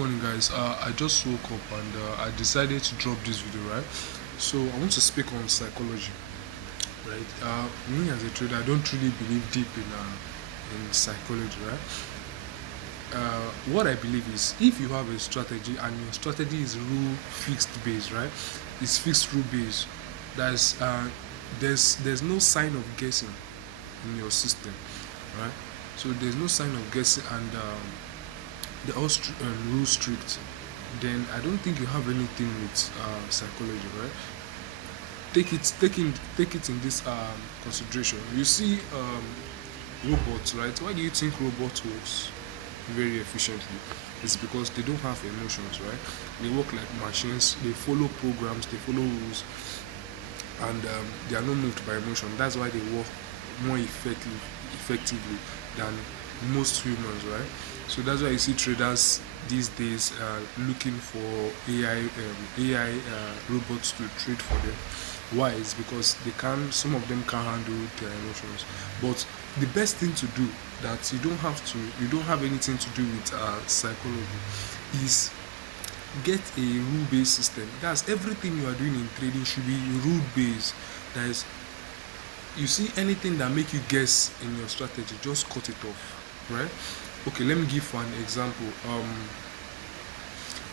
morning, guys. I just woke up and I decided to drop this video, right? So I want to speak on psychology, right? Me as a trader, I don't really believe deep in psychology, right? What I believe is if you have a strategy and your strategy is rule fixed based, right? It's fixed rule based. There's uh, there's no sign of guessing in your system, right? So there's no sign of guessing, and they're all rule strict. Then I don't think you have anything with psychology, right? Take it in this consideration. You see robots, right? Why do you think robots works very efficiently? It's because they don't have emotions, right? They work like machines. They follow programs. They follow rules, and they are not moved by emotion. That's why they work more effectively than most humans, right? So that's why you see traders these days looking for AI robots to trade for them. Why? It's because they can. Some of them can't handle their emotions. But the best thing to do that you don't have anything to do with psychology is get a rule based system. That's everything you are doing in trading should be rule based. That is, you see anything that make you guess in your strategy, just cut it off, right? Okay, let me give for an example.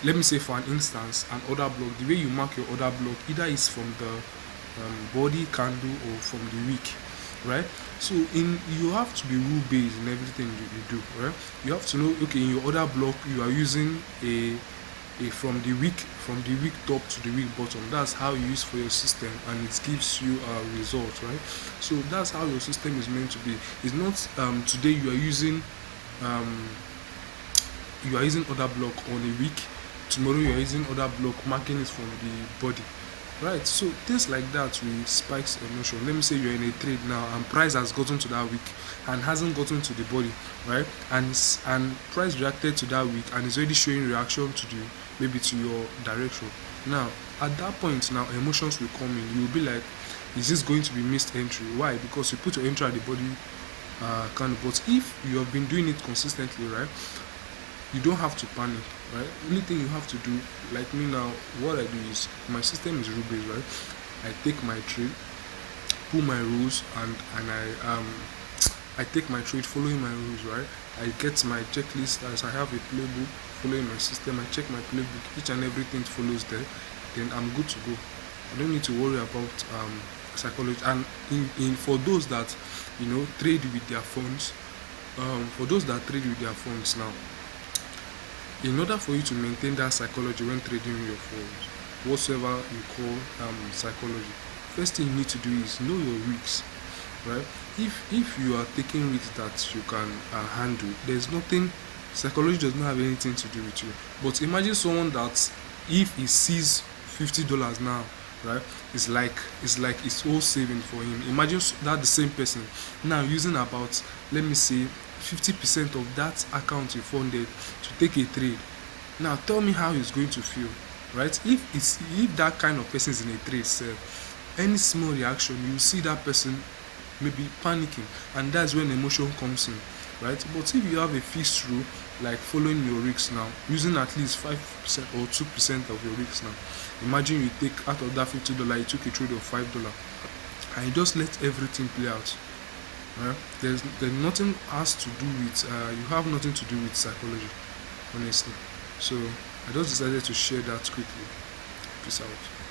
Let me say for an instance, an order block. The way you mark your order block either is from the body candle or from the wick, right? So in you have to be rule based in everything you do, right? You have to know, okay, in your order block you are using a from the weak top to the weak bottom. That's how you use for your system, and it gives you a result, right? So that's how your system is meant to be. It's not today um, you are using order block on a week, tomorrow you are using order block marking it from the body, right? So things like that will spikes emotion. Let me say you're in a trade now and price has gotten to that week and hasn't gotten to the body, right? And price reacted to that week and is already showing reaction to the maybe to your direction. Now at that point now emotions will come in. You'll be like, is this going to be missed entry? Why? Because you put your entry at the body but if you have been doing it consistently, right, you don't have to panic, right? Only thing you have to do, like me now, what I do is my system is rule based, right? I take my trade, pull my rules, and I take my trade following my rules, right? I get my checklist as I have a playbook following my system. I check my playbook, each and everything follows there, then I'm good to go. I don't need to worry about psychology. And in for those that trade with their phones, for those that trade with their phones now, in order for you to maintain that psychology when trading with your phones, whatsoever you call psychology, first thing you need to do is know your risks, right? If you are taking risks that you can handle, there's nothing. Psychology does not have anything to do with you. But imagine someone that if he sees $50 now, right, it's like it's all saving for him. Imagine that the same person now using about, let me say, 50% of that account you funded to take a trade. Now tell me how he's going to feel, right? If that kind of person is in a trade self, any small reaction you see that person maybe panicking, and that's when emotion comes in, right? But if you have a fixed rule, like following your risks now, using at least 5% or 2% of your risks now, imagine you take out of that $50, you took a trade of $5, and you just let everything play out, right? There's nothing has to do with you have nothing to do with psychology, honestly. So I just decided to share that quickly. Peace out.